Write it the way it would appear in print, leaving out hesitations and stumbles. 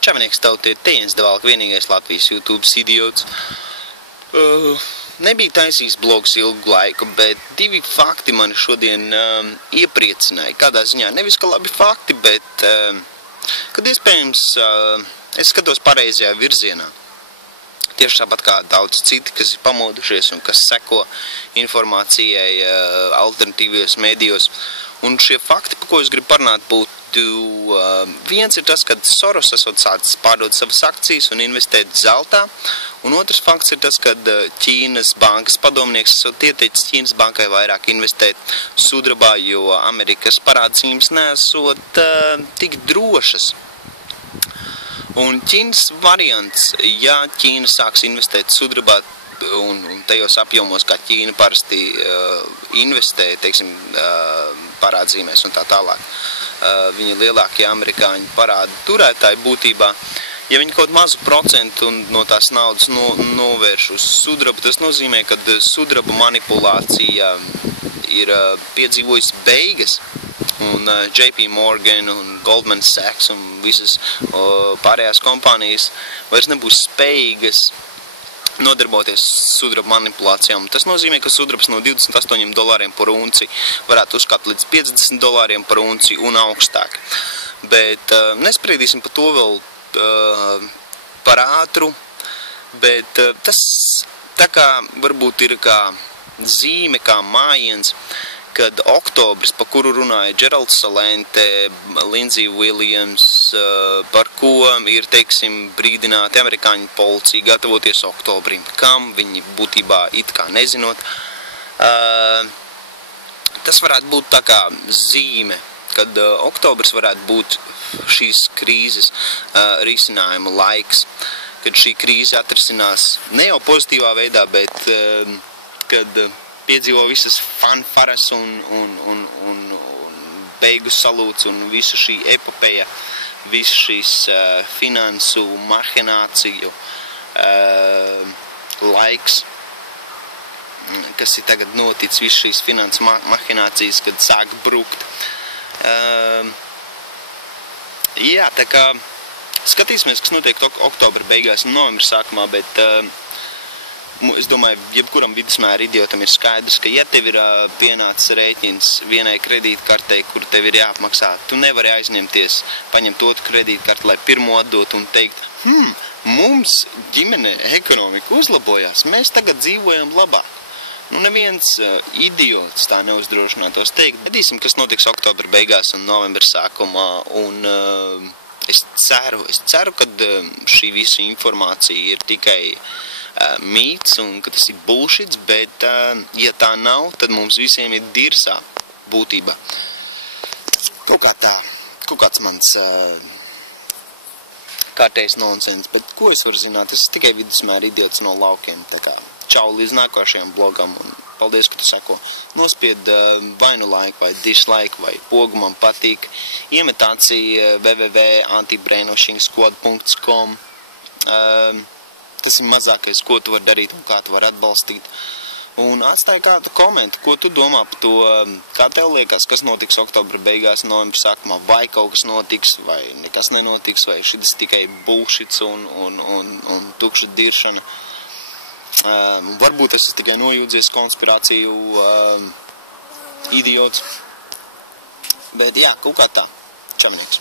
Čavinieks tautie, Tēns Davalka, vienīgais Latvijas YouTube idiots. Nebija taisījis blogs ilgu laiku, bet divi fakti mani šodien iepriecināja. Kādā ziņā nevis, ka labi fakti, bet kad iespējams es skatos pareizajā virzienā. Tieši tāpat kā daudz citi, kas ir pamodušies un kas seko informācijai alternatīvajos mēdījos. Un šie fakti, par ko es gribu parunāt, būtu viens ir tas, ka Soros esot sācis pārdot savas akcijas un investēt zeltā, un otrs fakts ir tas, ka Ķīnas bankas padomnieks esot ieteicis Ķīnas bankai vairāk investēt sudrabā, jo Amerikas parādzīmes nesot tik drošas. Un Ķīnas variants, ja Ķīna sāks investēt sudrabā un tajos apjomos, kā Ķīna parasti investē, teiksim, parādzīmēs un tā tālāk, viņi lielākie amerikāņu parādu turētāji būtībā, ja viņi kaut mazu procentu no tās naudas novērš uz sudrabu, tas nozīmē, ka sudraba manipulācija ir piedzīvojusi beigas. Un JP Morgan un Goldman Sachs un visas pārējās kompānijas vairs nebūs spējīgas nodarboties sudraba manipulācijām. Tas nozīmē, ka sudrabs no $28 par unci varētu uzkāpt līdz $50 par unci un augstāk. Bet nespriedīsim par to vēl par ātru, bet tas tā kā varbūt ir kā zīme, kā mājiens, kad oktobris, pa kuru runāja Geralds Salente, Lindsey Williams, par ko ir, teiksim, brīdināti amerikāņu policija gatavoties oktobrim, kam viņi būtībā it kā nezinot. Tas varētu būt tā kā zīme, kad oktobris varētu būt šīs krīzes risinājuma laiks, kad šī krīze atrisinās ne jau pozitīvā veidā, bet kad piedzīvo visas fanfaras un beigu salūts un visa šī epopeja, visu šīs finansu mahināciju laiks, kas ir tagad noticis, visu šīs finansu mahinācijas, kad sāk brukt. Jā, tā kā skatīsimies, kas notiek oktobra beigās un novembra sākumā, bet es domāju, jebkuram vidusmēra idiotam ir skaidrs, ka ja tev ir pienācis rēķins vienai kredītkartei, kur tev ir jāapmaksā, tu nevari aizņemties, paņemt otru kredītkarti, lai pirmo atdot un teikt, mums ģimene ekonomika uzlabojās, mēs tagad dzīvojam labāk. Nu, neviens idiots tā neuzdrošinātos teikt. Gadīsim, kas notiks oktobra beigās un novembra sākumā, un es ceru, ka šī visa informācija ir tikai mīts un ka tas ir bullshits, bet ja tā nav, tad mums visiem ir dirsā būtība. Kaut kāds mans kārtējs nonsens, bet ko es varu zināt? Es tikai vidusmēra idiots no laukiem, tā kā čau līdz nākošajam blogam un paldies, ka tu seko. Nospied vai nu like, vai dislike, vai pogu man patīk. Iemetācija www.antibrainwashingsquad.com. Tas ir mazākais, ko tu vari darīt un kā tu vari atbalstīt. Un atstāj kādu komentu, ko tu domā par to, kā tev liekas, kas notiks oktobra beigās, novembra sākumā, vai kaut kas notiks, vai nekas nenotiks, vai šis tikai bullshits un tukša diršana. Varbūt es tikai nojūdzies konspirāciju idiots. Bet jā, kaut kā tā. Čavinieks.